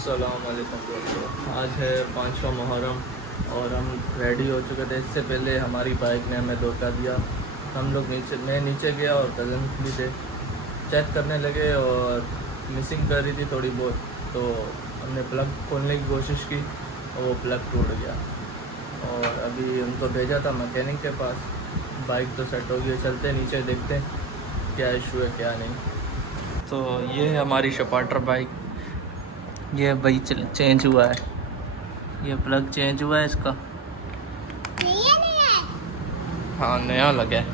السلام علیکم دوستوں، آج ہے 5واں محرم اور ہم ریڈی ہو چکے تھے۔ اس سے پہلے ہماری بائک نے ہمیں دھوکہ دیا۔ ہم لوگ میں نیچے گیا اور کزن بھی تھے، چیک کرنے لگے اور مسنگ کر رہی تھی تھوڑی بہت، تو ہم نے پلگ کھولنے کی کوشش کی اور وہ پلگ ٹوٹ گیا اور ابھی ان کو بھیجا تھا مکینک کے پاس۔ بائک تو سیٹ ہو گئی، چلتے نیچے دیکھتے ہیں کیا ایشو ہے کیا نہیں۔ تو یہ ہے ہماری شپاٹر بائک، یہ بھائی چینج ہوا ہے، یہ پلگ چینج ہوا ہے اس کا، ہاں نیا لگا ہے،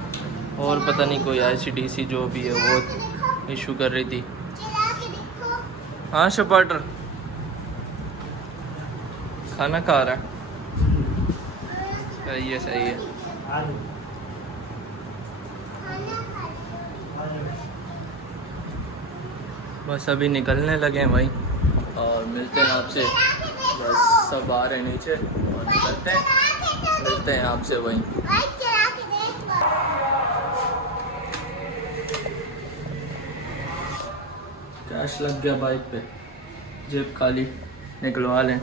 اور پتہ نہیں کوئی ICDC جو بھی ہے وہ ایشو کر رہی تھی۔ ہاں شپاٹر کھانا کھا رہا ہے، صحیح ہے صحیح ہے۔ بس ابھی نکلنے لگے ہیں بھائی، اور ملتے ہیں آپ سے، بس سب آ رہے ہیں نیچے اور نکلتے ہیں، ملتے ہیں آپ سے وہیں۔ کیش لگ گیا بائک پہ، جیب خالی، نکلوا لیں۔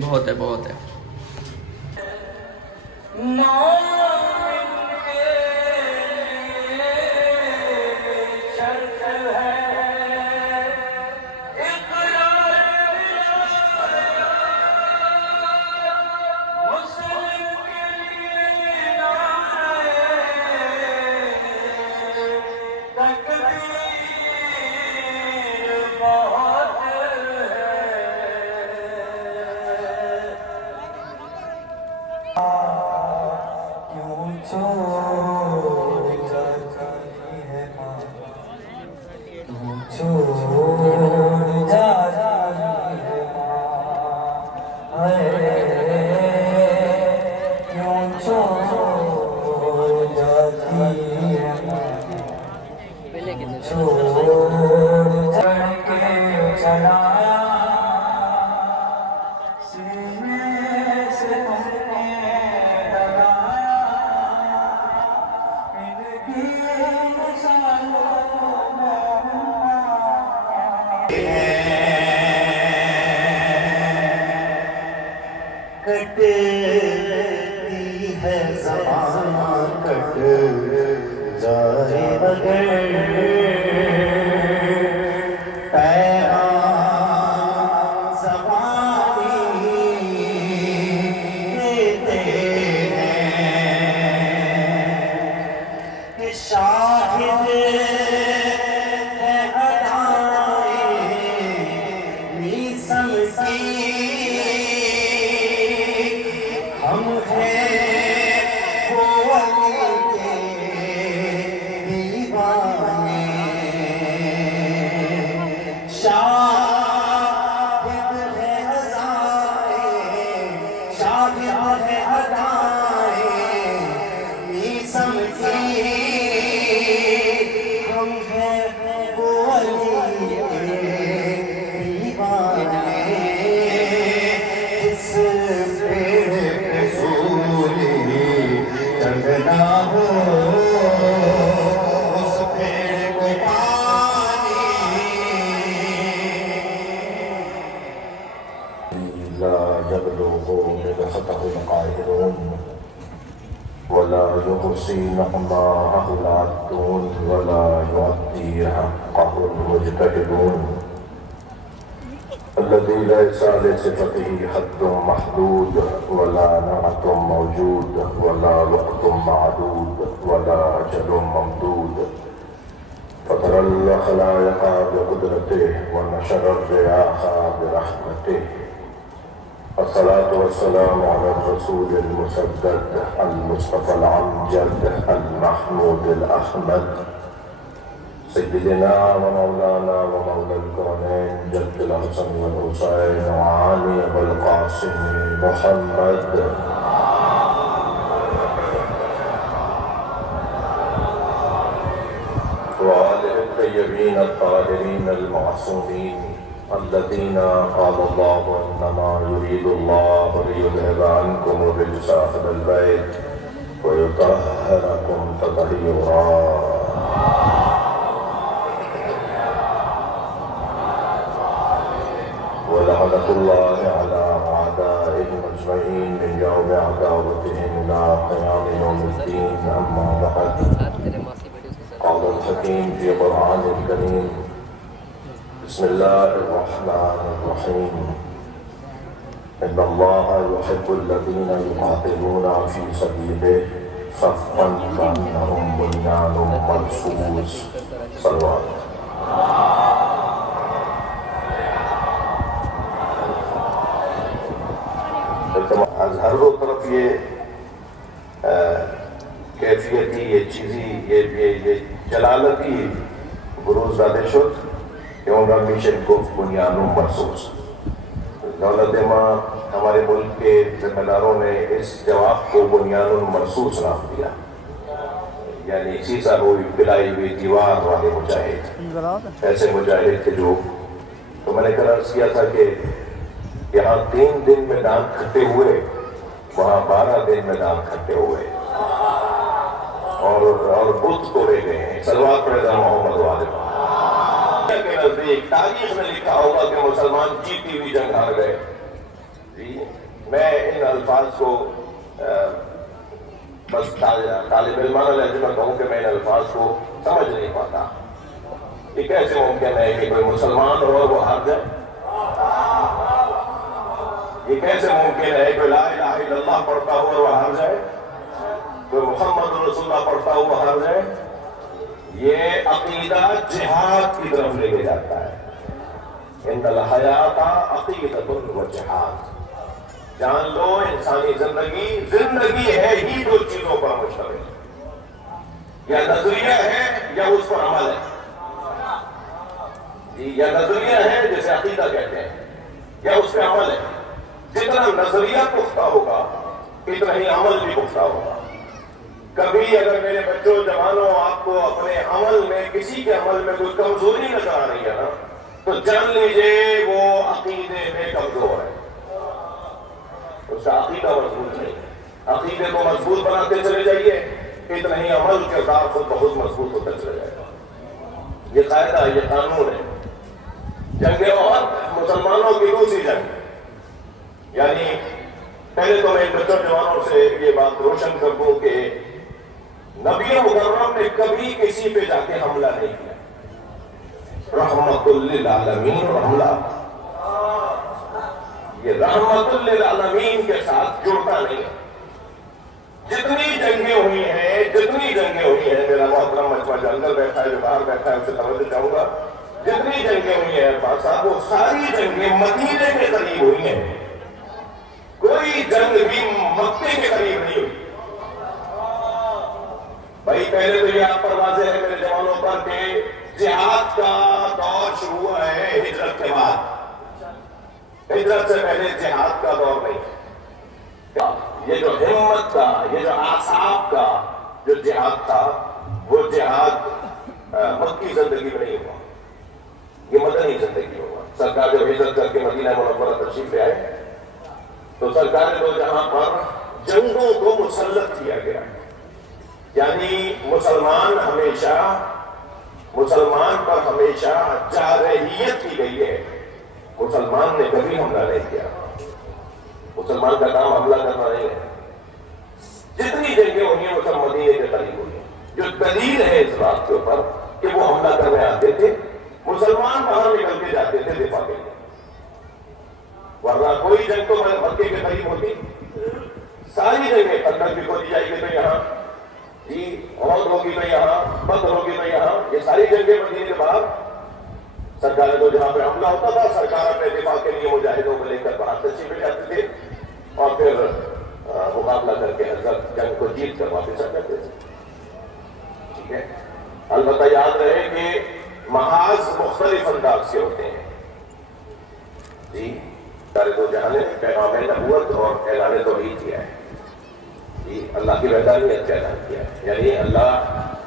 بہت ہے بہت ہے۔ کٹتی ہے زبان کٹ جائے مگر پیغام زبانی دیتے ہیں کہ شاہد ہے ادائیں میثم کی، ہم ہیں وہ علی کے دیوانے، شاہد ہے ادائیں، شاہد ہے ادائیں میثم کی، ہم ہیں وہ علی کے دیوانے، جس پیڑ پہ سولی چندنا ہو اس پیڑ کو پانی، لا يبلغ مدحته القاهرون ولا يحصي نعماءه العادون ولا يؤدي حقه المجتهدون، الذي ليس لصفته حد محدود ولا نعت موجود ولا وقت معدود ولا أجل ممدود، فطر الخلائق بقدرته ونشر الرياح برحمته، الصلاة والسلام على الرسول المسدد المصطفى الأمجد المحمود الأحمد، سيدنا ومولانا ومولى الكونين جد الحسن والحسين وعلي أبو القاسم محمد، الطيبين الطاهرين المعصومين الذين قال الله إنما يريد الله ليذهب عنكم الرجس أهل البيت ويطهركم تطهيرا. ولعنة الله على أعدائهم أجمعين من يوم عداوتهم إلى قيام يوم الدين. أما بعد، قال الحكيم في قرآن الكريم: بسم الله الرحمن الرحيم. إن الله يحب الذين يقاتلون في سبيله صفا كأنهم بنيان مرصوص. صلوا عليه. از ہر دو طرف یہ کیفیتی، یہ چیزی، یہ جلالتی بروز داده شد کہ اونگا میشن گفت بنیانوں مرصوص. دولت ماں ہمارے ملک کے ذمہ داروں نے اس جواب کو بنیانوں مرصوص نام دیا، یعنی سیسا ہوئی پلائی ہوئی دیوار والے مجاہد. ایسے مجاہد تھے جو، تو میں نے کل عرض کیا تھا کہ یہاں 3 دن میدان کھٹے ہوئے، وہاں 12 دن میدان کھٹے ہوئے، اور بت توڑے گئے ہیں. صلوات پڑھے جا محمد والے. کے نزدیک تاریخ میں لکھا ہوگا کہ مسلمان جیتی ہوئی جنگ ہار گئے. جی میں ان الفاظ کو بس طالب علمانہ لہجے میں کہوں کہ میں ان الفاظ کو سمجھ نہیں پاتا. یہ کیسے ممکن ہے کہ کوئی مسلمان ہو اور وہ ہار جائے؟ یہ کیسے ممکن ہے کہ لا الہ الا اللہ پڑھتا ہو اور وہ ہار جائے؟ کوئی محمد رسول اللہ پڑھتا ہو وہ ہار جائے؟ یہ عقیدہ جہاد کی طرف لے کے جاتا ہے. ان الحیات عقیدۃ و جہاد. جان لو انسانی زندگی ہے ہی دو چیزوں پر مشتمل. یا نظریہ ہے یا اس پر عمل ہے. یا نظریہ ہے جسے عقیدہ کہتے ہیں، یا اس پہ عمل ہے. جتنا نظریہ پختہ ہوگا اتنا ہی عمل بھی پختہ ہوگا. کبھی اگر میرے بچوں جوانوں آپ کو اپنے عمل میں، کسی کے عمل میں کوئی کمزوری نظر آ رہی ہے نا، تو جان لیجئے وہ عقیدے میں کمزور ہے. اس کا عقیدہ مضبوط نہیں ہے. عقیدے کو مضبوط بناتے چلے جائیے، اتنا ہی عمل کردار خود بہت مضبوط ہوتا چلے جائے گا. یہ قاعدہ، یہ قانون ہے. جنگ احد مسلمانوں کی دوسری جنگ. یعنی پہلے تو میں بچوں جوانوں سے یہ بات روشن کر دوں کہ نبی مکرم نے کبھی کسی پہ جا کے حملہ نہیں کیا. رحمت للعالمین حملہ، یہ رحمت للعالمین کے ساتھ جڑتا نہیں ہے. جتنی جنگیں ہوئی ہیں میرا محترم مجمع جو اندر بیٹھا ہے، جو باہر بیٹھا ہے، اسے توجہ چاہوں گا. جتنی جنگیں ہوئی ہیں پاک صاحب، وہ ساری جنگیں مدینے کے قریب ہوئی ہیں. کوئی جنگ بھی مکے کے قریب نہیں ہوئی. بھائی پہلے تو یہ آپ پر واضح ہے میرے جوانوں پر کہ جہاد کا دور شروع ہوا ہے ہجرت کے بعد. ہجرت سے پہلے جہاد کا دور نہیں. یہ جو ہمت کا، یہ جو اعصاب کا جو جہاد تھا، وہ جہاد مکی زندگی میں نہیں ہوا، یہ مدنی زندگی ہوا. سرکار جب ہجرت کر کے مدینہ منورہ تشریف لے آئے تو سرکار نے جہاں پر جنگوں کو مسلط کیا گیا، یعنی مسلمان پر ہمیشہ جارحیت کی گئی ہے. مسلمان نے کبھی حملہ نہیں کیا. مسلمان کا کام حملہ کرنا نہیں ہے. جتنی جنگیں ہوئی ہیں وہ سب مدینے کے قریب ہوئی ہیں. جو دلیل ہے اس بات کے اوپر کہ وہ حملہ کرنے آتے تھے، مسلمان باہر نکل کے جاتے تھے دفاع کے لیے. ورنہ کوئی جنگ تو مکے کے قریب ہوتی. ساری جنگیں خندق بھی کھولی جائے گی تو یہاں، جی احد ہوگی تو یہاں، بدر ہوگی تو یہاں. یہ ساری جنگیں مدینے کے باہر. سرکار کو جہاں پہ حملہ ہوتا تھا، سرکار اپنے دفاع کے لیے مجاہدوں کو لے کر باہر تشریف لے جاتے تھے اور پھر مقابلہ کر کے حضرت جنگ کو جیت کر واپس آ جاتے تھے. ٹھیک ہے. البتہ یاد رہے کہ محاذ مختلف انداز سے ہوتے ہیں. جی سارے دو جہاں نے پیغام نبوت اور اعلان توحید کیا ہے. جی اللہ کی وحدانیت کا اعلان کیا ہے، یعنی اللہ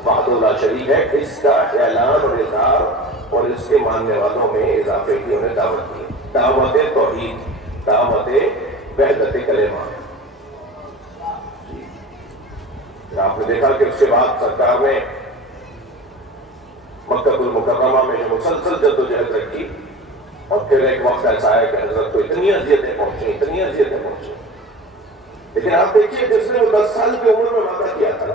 وحدہ لا شریک ہے. اس کا اعلان اور اظہار اور اس کے ماننے والوں میں اضافے کی انہیں دعوت دی، دعوت توحید، دعوت وحدت کلمہ۔ آپ نے دیکھا کہ اس کے بعد سرکار نے مکہ المکرمہ میں جو مسلسل جدوجہد رکھی، اور پھر ایک وقت ایسا ہے کہ حضرت کو اتنی اذیتیں پہنچی، لیکن آپ دیکھیے جس نے وہ 10 سال کی عمر میں وعدہ کیا تھا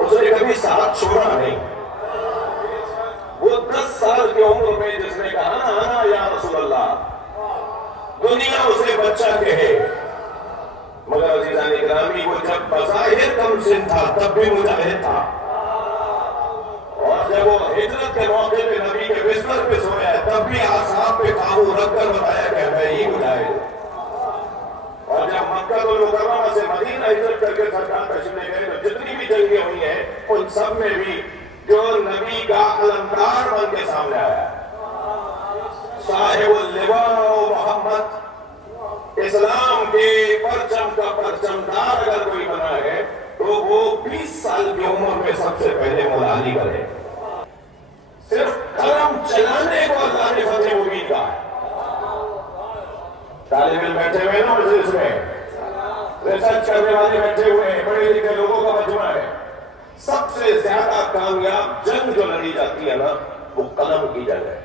اس نے کبھی ساتھ چھوڑا نہیں۔ وہ 10 سال کی عمر میں جس نے کہا نا انا یا رسول اللہ، دنیا اسے بچہ کہے، مگر عزیزان اکرامی وہ جب بظاہر کم سن تھا تب بھی مجاہد تھا، اور جب وہ ہجرت کے موقع پہ نبی کے بستر پہ سویا ہے تب بھی اعصاب پہ قابو رکھ کر بتایا کہ میں ہی مجاہد ہوں۔ اور جب مکہ المکرمہ سے مدینہ ہجرت کر کے سرکار تشریف لے گئے تو جتنی بھی جنگیں ہوئی ہیں ان سب میں بھی جو نبی کا علمدار بن کے سامنے آیا ہے، صاحب اللواء محمد، اسلام کے پرچم کا پرچمدار اگر کوئی بنا ہے تو وہ 20 سال کی عمر میں سب سے پہلے مولا علی کا ہے۔ صرف قلم چلانے کو اللہ نے فتح مبین کہا ہے۔ طالب علم بیٹھے ہوئے نا مجلس میں، ریسرچ کرنے والے بیٹھے ہوئے ہیں، پڑھے لکھے لوگوں کا مجموعہ ہے، سب سے زیادہ کامیاب جنگ جو لڑی جاتی ہے نا وہ قلم کی جنگ ہے،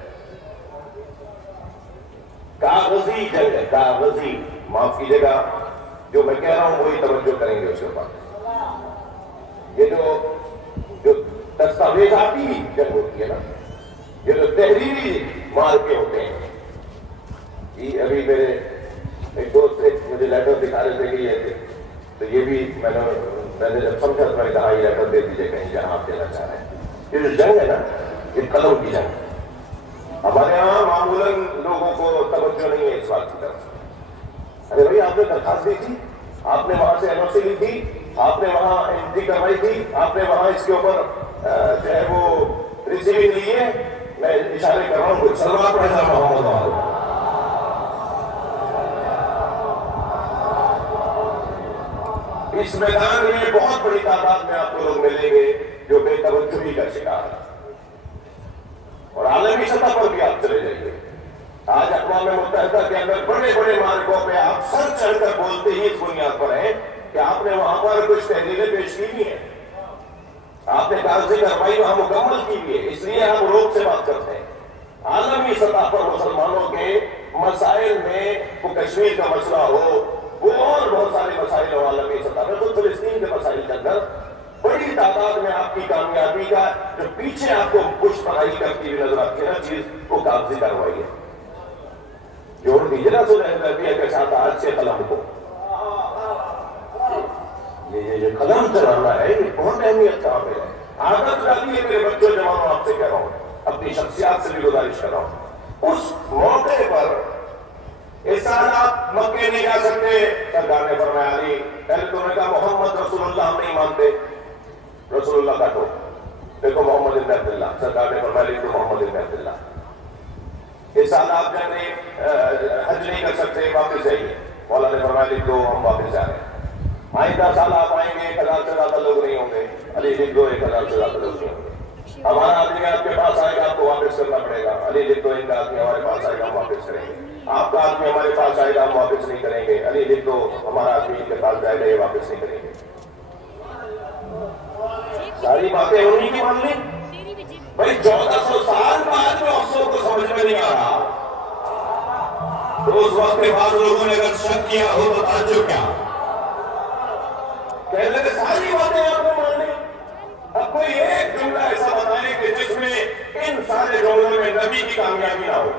کاغذی جنگ ہے، کاغذی۔ معاف کیجیے گا جو میں کہہ رہا ہوں وہی توجہ کریں گے اس کے بعد۔ یہ جو دستاویزاتی جنگ ہوتی ہے نا، یہ جو تحریری مارکے ہوتے ہیں، یہ ابھی میرے ایک دوست سے مجھے لیٹر دکھا رہے تھے کہ یہ تو یہ بھی میں نے جب سمجھا تو میں نے کہا یہ لیٹر دے دیجیے کہیں جہاں آپ دینا چاہ رہے ہیں۔ یہ جو جنگ ہے نا یہ قلم کی جنگ ہے۔ ہمارے یہاں معمولاً لوگوں کو توجہ نہیں ہے اس بات کی طرف۔ ارے بھائی آپ نے درخواست دی تھی، آپ نے وہاں سے این او سی لی تھی، آپ نے وہاں انٹری کروائی تھی، آپ نے وہاں اس کے اوپر جو ہے وہ ریسیونگ لی ہے۔ میں اشارے کر رہا ہوں کچھ سلوات پڑھنا محمد وعلیہ۔ اس میدان میں بہت بڑی تعداد میں آپ کو لوگ ملیں گے جو بے توجہی کا شکار ہے، اور عالمی سطح پر بھی آپ چلے جائیے۔ آج اقوام متحدہ کے اندر بڑے بڑے مارکوں پہ آپ سر چڑھ کر بولتے ہی اس بنیاد پر ہیں کہ آپ نے وہاں پر کچھ تحریریں پیش کی بھی ہیں، آپ نے کاغذی کارروائی وہاں مکمل کی بھی ہے، اس لیے ہم روک سے بات کرتے ہیں۔ عالمی سطح پر مسلمانوں کے مسائل میں وہ کشمیر کا مسئلہ ہو، وہ اور بہت سارے مسائل ہو عالمی سطح پر، خود فلسطین کے مسائل کے اندر بڑی تعداد میں آپ کی کامیابی کا جو پیچھے آپ کو پشت پناہی کرتی ہوئی نظر آتی ہے نا چیز، وہ کاغذی کارروائی ہے۔ جوڑ دیجیے نا صلح حدیبیہ کے ساتھ آج سے قلم کو، یہ قلم چلانا ہے، یہ بہت اہمیت کا حامل ہے۔ عادت ڈالیے میرے بچوں جوانوں، آپ سے کہہ رہا ہوں، اپنی شخصیات سے بھی گزارش کر رہا ہوں، اس موقع پر اس سال آپ مکے نہیں جا سکتے، سرکار نے فرمایا علی، پہلے تو نے کہا محمد رسول اللہ ہم نہیں مانتے، رسول اللہ کا تو دیکھو محمد ابن عبداللہ، سرکار نے فرمایا لکھو محمد ابن عبداللہ۔ اس سال آپ جب حج نہیں کر سکتے، واپس جائیے، مولا نے فرمایا لکھ دو ہم واپس جا رہے ہیں۔ آئندہ سال آپ آئیں گے 1000 سے زیادہ لوگ نہیں ہوں گے، علی لکھ دو 1000 سے زیادہ لوگ نہیں ہوں گے۔ ہمارا آدمی آپ کے پاس آئے گا آپ کو واپس کرنا پڑے گا، علی لکھ دو ان کا آدمی ہمارے پاس آئے گا ہم واپس کریں گے۔ آپ کا آدمی ہمارے پاس آئے گا ہم واپس نہیں کریں گے، علی لکھ دو ہمارا آدمی ان کے پاس جائے گا یہ واپس نہیں کریں گے۔ ساری باتیں انہی کی مان لی بھائی، 1400 سال بعد میں افسوس کو سمجھ میں نہیں آ رہا۔ تو اس وقت کے بعد لوگوں نے اگر شک کیا ہو تو تعجب کیا، پہلے تو ساری باتیں آپ نے مان لی، اب کوئی ایک جملہ ایسا بتائیں کہ جس میں ان سارے جملوں میں نبی کی کامیابی نہ ہو۔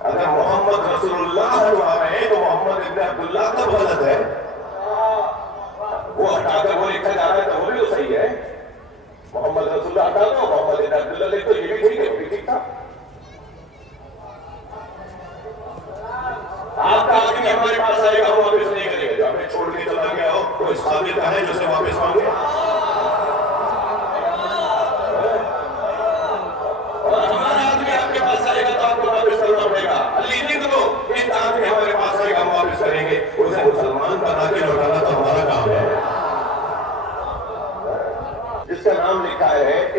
اگر محمد رسول اللہ ہٹوا رہے ہیں تو محمد ابن عبداللہ کب غلط ہے؟ وہ ہٹا کر وہ لکھا جا رہا ہے تو وہ بھی تو صحیح ہے۔ محمد رسول اللہ ہٹا دو محمد ابن عبداللہ لکھ دو، یہ بھی ٹھیک ہے وہ بھی ٹھیک تھا۔ آپ کا آدمی ہمارے پاس آئے گا ہم واپس نہیں کریں گے، جو ہمیں چھوڑ کے چلا گیا ہو تو اس قابل کا ہے جو اسے واپس مانگے، اور ہمارا آدمی آپ کے پاس آئے گا تو آپ کو واپس کرنا پڑے گا۔ علی لکھ دو ایک آدمی ہمارے پاس آئے گا ہم واپس کریں گے، اسے مسلمان بنا کے لوٹانا تو ہمارا کام ہے۔ جس کا نام لکھا ہے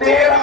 13